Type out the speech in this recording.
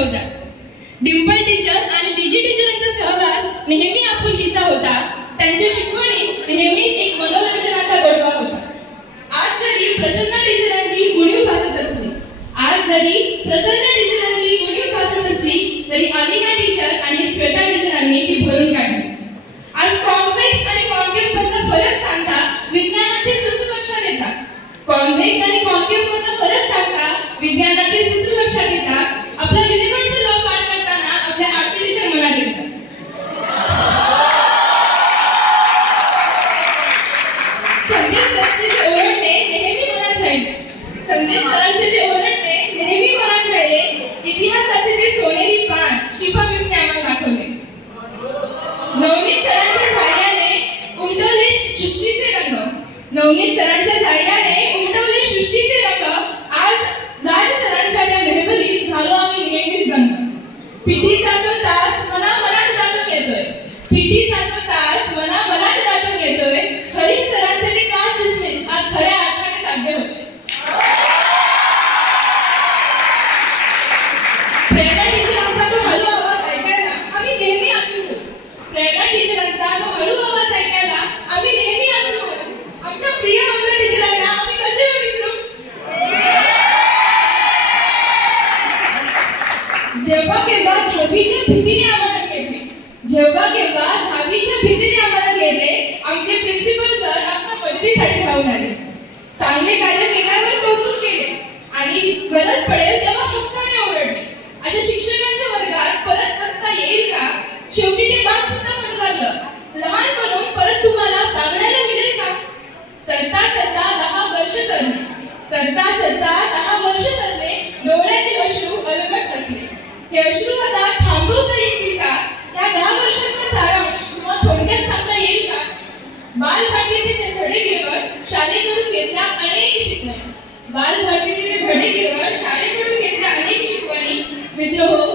आठवतात. डिंपल टीचर आणि लिजी टीचरांचा सहवास नेहमी आपुलकीचा होता. त्यांच्या शिकवणी नेहमी एक मनोरंजनाचा गोडवा होता. आज जरी प्रसन्न टीचरांची उणीव भासत असली तरी अलिना टीचर आणि श्वेता टीचरांनी ती भरून काढली. आज कॉम्प्लेक्स आणि कॉन्केव्ह मधला फरक सांगता विज्ञानाचे सूत्र लक्षात येतात. कॉम्प्लेक्स आणि कॉन्केव्ह मधला फरक सांगता विज्ञानाचे सूत्र लक्षात येतात. आपला युनिव्हर्सल लॉ पाठ करताना आपल्या आरती टीचर मनात येतात. संदेश सरांचे ते ओरडणे नेहमी मनात राहिले. इतिहासाचे ते सोनेरी पान शिफा मिसने आम्हाला दाखवले. नवनीत सरांच्या साह्याने उमटवले सृष्टीचे रंग. आज राज सरांच्या त्या मेहबलीत झालो आम्ही नेहमीच गंग. पिठीचा तो तास मनात दाटून येतोय. हरीश सरांचे ते कास्ट डिसमिस आज खऱ्या अर्थाने साध्य होते. प्रेरणा टीचरांचा तो हळू आवाज ऐकायला आम्ही नेहमी आतुर होतो. आमच्या प्रिय वंदना टीचरांना आम्ही कसे विसरू. जेव्हा केव्हा दहावीच्या भीतीने आम्हाला घेतले आमचे प्रिन्सिपल सर आमच्या मदतीसाठी धावून आले. चांगले कार्य केल्यावर कौतुक केले आणि गरज पडेल तेव्हा हक्काने ओरडले. अशा शिक्षकांच्या वर्गात परत बसता येईल का. शेवटी ते बाग सुद्धा म्हणू लागलं, लहान म्हणून परत तुम्हाला तागण्याला मिळेल का. सरता 10 वर्ष सरले. डोळ्यातील अश्रू अलगट हसले. हे अश्रू आता थांबवता येतील का. या 10 वर्षांचा सारांश तुम्हाला थोडक्यात सांगता येईल का. बालभारतीचे ते धडे गिरवत शाळेकडून घेतल्या अनेक शिकवणी. मित्र हो,